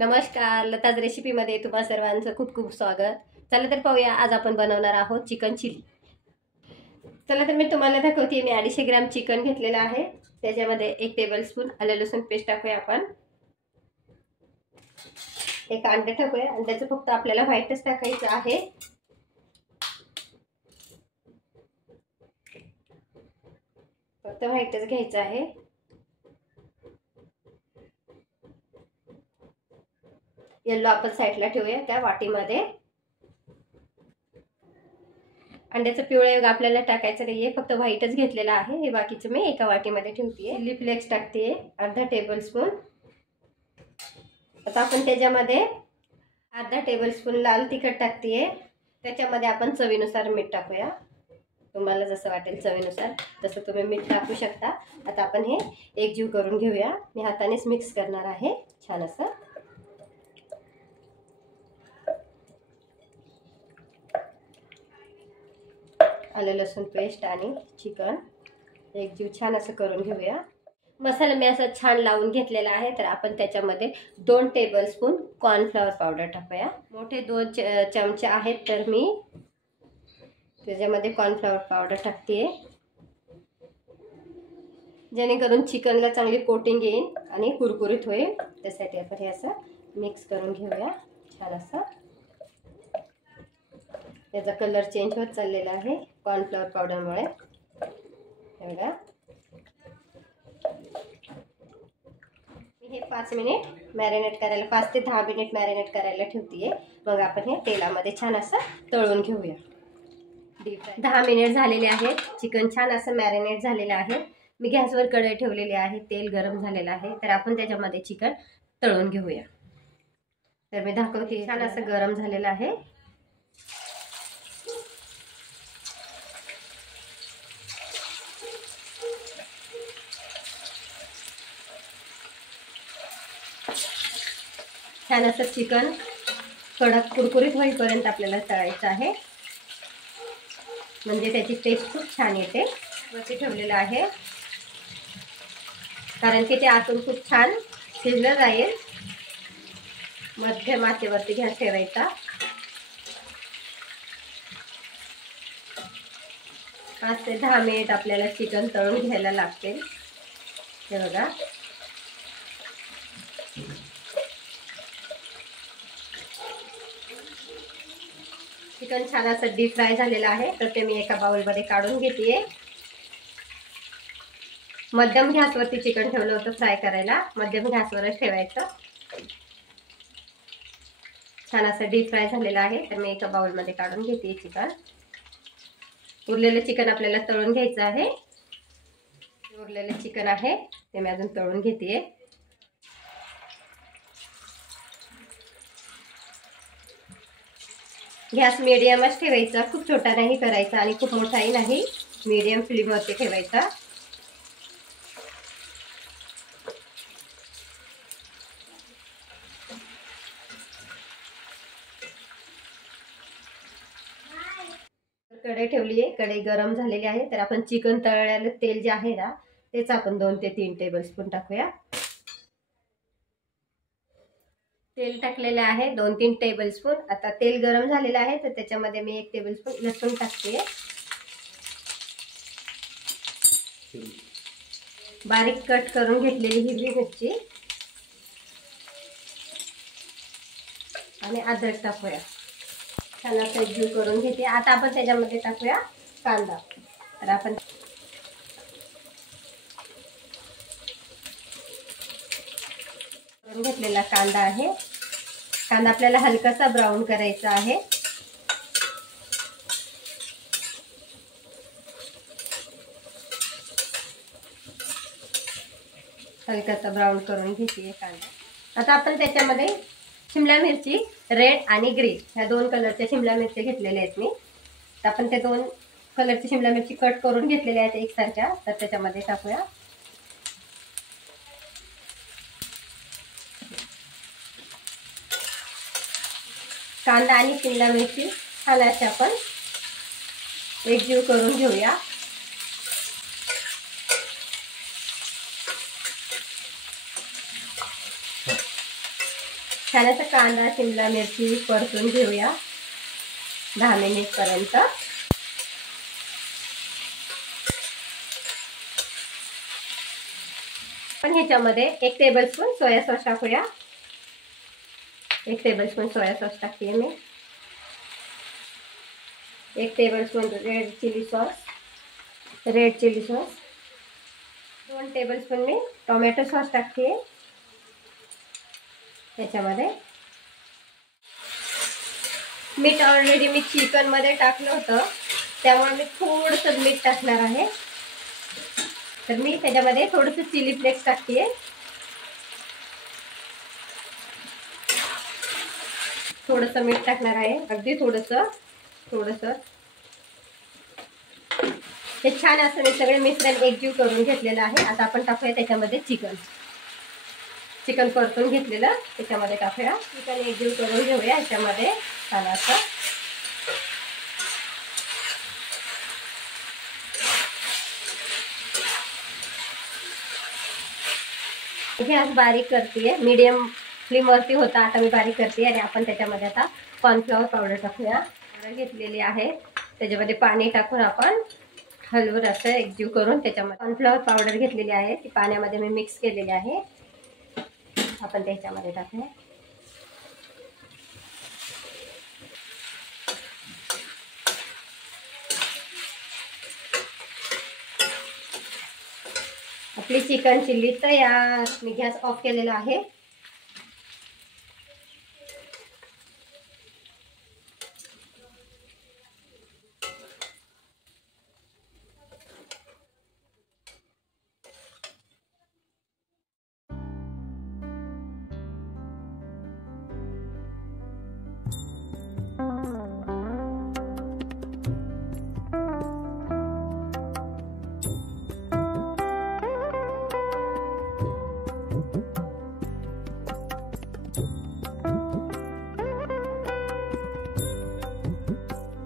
नमस्कार, लताज रेसिपीमध्ये तुम्हा सर्वांचं खूप खूप स्वागत. चला तर पाहूया, आज आपण बनवणार आहोत चिकन चिली. चला तर मी तुम्हाला दाखवते. मी 250 ग्रॅम चिकन घेतलेलं आहे. त्याच्यामध्ये 1 टेबलस्पून आलं लसूण पेस्ट टाकूया आपण. एक अंडे टाकूया आणि त्याचं फक्त आपल्याला व्हाईटच टाकायचं आहे. फक्त व्हाईटच घ्यायचं आहे. येलो आपण साईडला ठेवूया त्या वाटीमध्ये. अंड्याचं पिवळं आपल्याला टाकायचं नाहीये, फक्त व्हाईटच घेतलेला आहे. हे बाकीचं मी एका वाटीमध्ये ठेवतेय. चिली फ्लेक्स टाकते अर्धा टेबलस्पून. आता आपण त्याच्यामध्ये अर्धा टेबलस्पून लाल तिखट टाकते. त्याच्यामध्ये आपण चवीनुसार मीठ टाकूया. तुम्हाला जसं वाटेल चवीनुसार तसं तुम्ही मीठ टाकू शकता. आता आपण हे एकजीव करून घेऊया. मी हातानेच मिक्स करणार आहे छान असं. आलं लसूण पेस्ट आणि चिकन एकजीव छान असं करून घेऊया. मसाला मी असं छान लावून घेतलेला आहे. तर आपण त्याच्यामध्ये 2 टेबलस्पून कॉर्नफ्लॉवर पावडर टाकूया. मोठे 2 चमचे आहेत, तर मी त्याच्यामध्ये कॉर्नफ्लॉवर पावडर टाकते, जेणेकरून चिकनला चांगली कोटिंग येईल आणि कुरकुरीत होईल. त्यासाठी आपण हे असं मिक्स करून घेऊया छान असं. त्याचा कलर चेंज होत चाललेला आहे कॉर्नफ्लॉवर पावडरमुळे. बघा, मी हे 5 मिनिट मॅरिनेट करायला, 5 ते 10 मिनिट मॅरिनेट करायला ठेवतेय. मग आपण हे तेलामध्ये छान असं तळून घेऊया. 10 मिनिट झालेले आहेत. चिकन छान असं मॅरिनेट झालेलं आहे. मी गॅसवर कढई ठेवलेली आहे. तेल गरम झालेलं आहे. तर आपण त्याच्यामध्ये चिकन तळून घेऊया. तर मी दाखवते, छान असं गरम झालेलं आहे. छान असं चिकन कडक कुरकुरीत होईपर्यंत आपल्याला तळायचं आहे, म्हणजे त्याची टेस्ट खूप छान येते. वरती ठेवलेलं आहे कारण की ते आतून खूप छान शिजलं जाईल. मध्यम आचेवरती गॅस ठेवायचा. 5 ते 10 मिनिट आपल्याला चिकन तळून घ्यायला लागते. हे बघा, चिकन छान असं डीप फ्राय झालेलं आहे. तर ते मी एका बाउलमध्ये काढून घेते. मध्यम गॅसवरती चिकन ठेवलं होतं फ्राय करायला. मध्यम गॅसवरच ठेवायचं. छान असं डीप फ्राय झालेलं आहे. तर मी एका बाउलमध्ये काढून घेते चिकन. उरलेलं चिकन आपल्याला तळून घ्यायचं आहे. उरलेलं चिकन आहे ते मी अजून तळून घेते. गॅस मीडियमच ठेवायचा, खूप छोटा नाही करायचा आणि खूप मोठाही नाही. मीडियम फ्लेमवरती ठेवायचा. कढई ठेवली आहे. कढई गरम झालेली आहे. तर आपण चिकन तळलेलं तेल जे आहे ना, तेच आपण 2 ते 3 टेबलस्पून टाकूया. तेल टाकलेले आहे 2-3 टेबलस्पून. आता तेल गरम झालेलं आहे, तर त्याच्यामध्ये मी 1 टेबलस्पून लसूण टाकते. बारीक कट करून घेतलेली हिरवी मिरची आणि अद्रक टाकूया. छान असं एकजीव करून घेते. आता आपण त्याच्यामध्ये टाकूया कांदा. तर आपण करून घेतलेला कांदा आहे. कांदा आपल्याला हलकासा ब्राऊन करायचा आहे. हलकासा ब्राऊन करून घेते कांदा. आता आपण त्याच्यामध्ये शिमला मिरची रेड आणि ग्रीन ह्या 2 कलरच्या शिमला मिरची घेतलेल्या आहेत मी. तर आपण त्या 2 कलरची शिमला मिरची कट करून घेतलेल्या आहेत एकसारख्या. तर त्याच्यामध्ये टाकूया. कांदा आणि शिमला मिरची छान अशी आपण एकजीव करून घेऊया. छान असं कांदा शिमला मिरची परतून घेऊया 10 मिनिटपर्यंत. पण ह्याच्यामध्ये 1 टेबलस्पून सोया सॉस टाकूया. 1 टेबलस्पून सोया सॉस टाकते मी. 1 tablespoon red chilli sauce, 2 tablespoon मी टोमॅटो सॉस टाकते त्याच्यामध्ये. मीठ ऑलरेडी मी चिकन मध्ये टाकलं होतं, त्यामुळे मी थोडंसं मीठ टाकणार आहे. तर मी त्याच्यामध्ये थोडंसं चिली फ्लेक्स टाकते. थोडंसं मीठ टाकणार आहे, अगदी थोडंसं. हे छान असं मी सगळे मिश्रण एकजीव करून घेतलेलं आहे. आता आपण टाकूया त्याच्यामध्ये चिकन परतून घेतलेलं त्याच्यामध्ये टाकूया. चिकन एकजीव करून घेऊया याच्यामध्ये छान असं. गॅस बारीक करते, मीडियम फ्लेमवरती होता, आता मी बारीक करते. आणि आपण त्याच्यामध्ये आता कॉर्नफ्लॉवर पावडर टाकूया. पावडर घेतलेली आहे, त्याच्यामध्ये पाणी टाकून आपण हलवून असं एकजीव करून त्याच्यामध्ये कॉर्नफ्लॉवर पावडर घेतलेली आहे, ती पाण्यामध्ये मी मिक्स केलेली आहे. आपण त्याच्यामध्ये टाकूया. आपली चिकन चिल्ली तयार. मी गॅस ऑफ केलेला आहे.